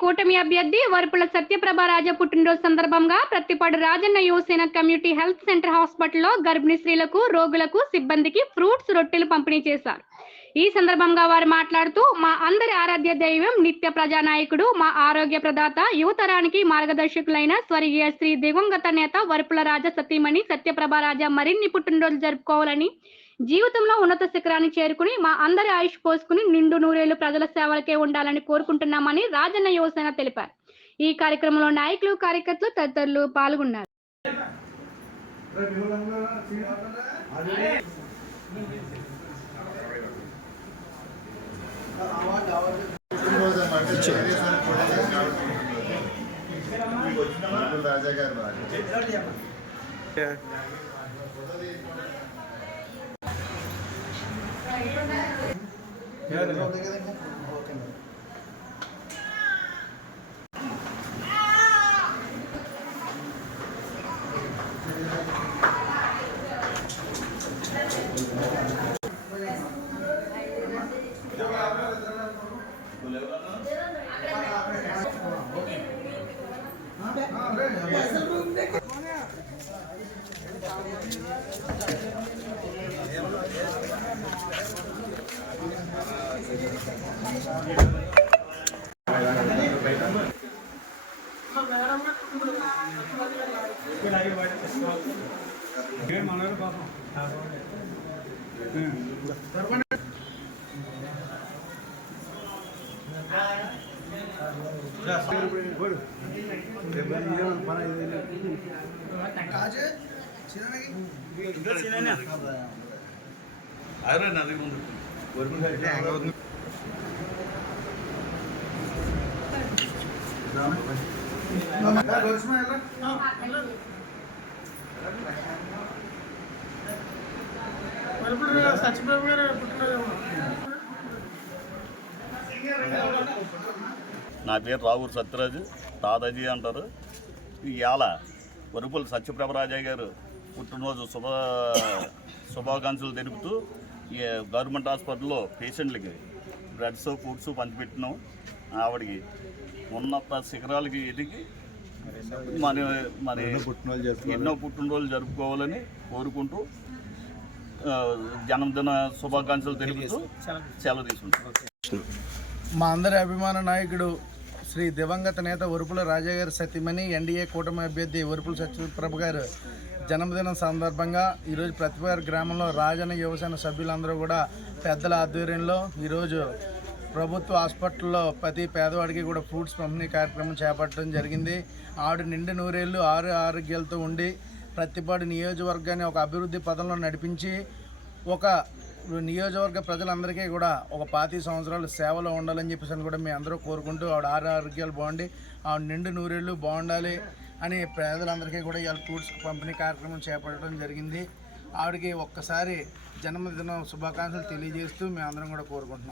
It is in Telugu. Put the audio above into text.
కూటమి అభ్యర్థి వరుపుల సత్యప్రభరాజ పుట్టినరోజు సందర్భంగా Prathipadu Rajanna Yuvasena community health centre హాస్పిటల్లో గర్భిణీ స్త్రీలకు, రోగులకు, సిబ్బందికి ఫ్రూట్స్, రొట్టెలు పంపిణీ చేశారు. ఈ సందర్భంగా వారు మాట్లాడుతూ, మా అందరి ఆరాధ్య దైవం, నిత్య ప్రజానాయకుడు, మా ఆరోగ్య ప్రదాత, యువతరానికి మార్గదర్శకులైన స్వర్గీయ శ్రీ దివంగత నేత వరుపుల రాజ సతీమణి సత్యప్రభరాజ మరిన్ని పుట్టినరోజు జరుపుకోవాలని, జీవితంలో ఉన్నత శిఖరాన్ని చేరుకుని మా అందరి ఆయుష్ పోసుకుని నిండు నూరేళ్లు ప్రజల సేవలకే ఉండాలని కోరుకుంటున్నామని రాజన్న యువసేన తెలిపారు. ఈ కార్యక్రమంలో నాయకులు, కార్యకర్తలు తదితరులు పాల్గొన్నారు. నా పేరు రావూరు సత్యరాజు, దాదాజీ అంటారు. ఇవాళ వరుపుల సత్యప్రభరాజయ్య గారు పుట్టినరోజు శుభాకాంక్షలు తెలుపుతూ గవర్నమెంట్ హాస్పిటల్లో పేషెంట్లకి బ్రెడ్స్, ఫుడ్స్ పంచిపెట్టినాం. ఆవిడకి ఉన్నత శిఖరాలకి ఎదిగి ఎన్నో పుట్టినరోజులు జరుపుకోవాలని కోరుకుంటూ జన్మదిన శుభాకాంక్షలు తెలుపుతూ సెలవు తీసుకుంటాం. మా అందరి అభిమాన నాయకుడు శ్రీ దివంగత నేత వరుపుల రాజా గారి సతీమణి ఎన్డీఏ కూటమి అభ్యర్థి వరుపుల సత్యప్రభ గారు జన్మదినం సందర్భంగా ఈరోజు ప్రతిపాడు గ్రామంలో రాజన్న యువసేన సభ్యులందరూ కూడా పెద్దల ఆధ్వర్యంలో ఈరోజు ప్రభుత్వ హాస్పిటల్లో ప్రతి పేదవాడికి కూడా ఫ్రూట్స్ పంపిణీ కార్యక్రమం చేపట్టడం జరిగింది. ఆవిడ నిండు నూరేళ్లు ఆరోగ్యాలతో ఉండి ప్రతిపాడు నియోజకవర్గాన్ని ఒక అభివృద్ధి పదంలో నడిపించి ఒక నియోజకవర్గ ప్రజలందరికీ కూడా ఒక 25 సంవత్సరాలు సేవలో ఉండాలని చెప్పేసి కూడా మేము అందరూ కోరుకుంటూ ఆవిడ ఆరోగ్యాలు బాగుండి ఆవిడ నిండు నూరేళ్ళు బాగుండాలి అని పేదలందరికీ కూడా ఇవాళ ఫ్రూట్స్ పంపిణీ కార్యక్రమం చేపట్టడం జరిగింది. ఆవిడకి ఒక్కసారి జన్మదిన శుభాకాంక్షలు తెలియజేస్తూ మేము అందరం కూడా కోరుకుంటున్నాం.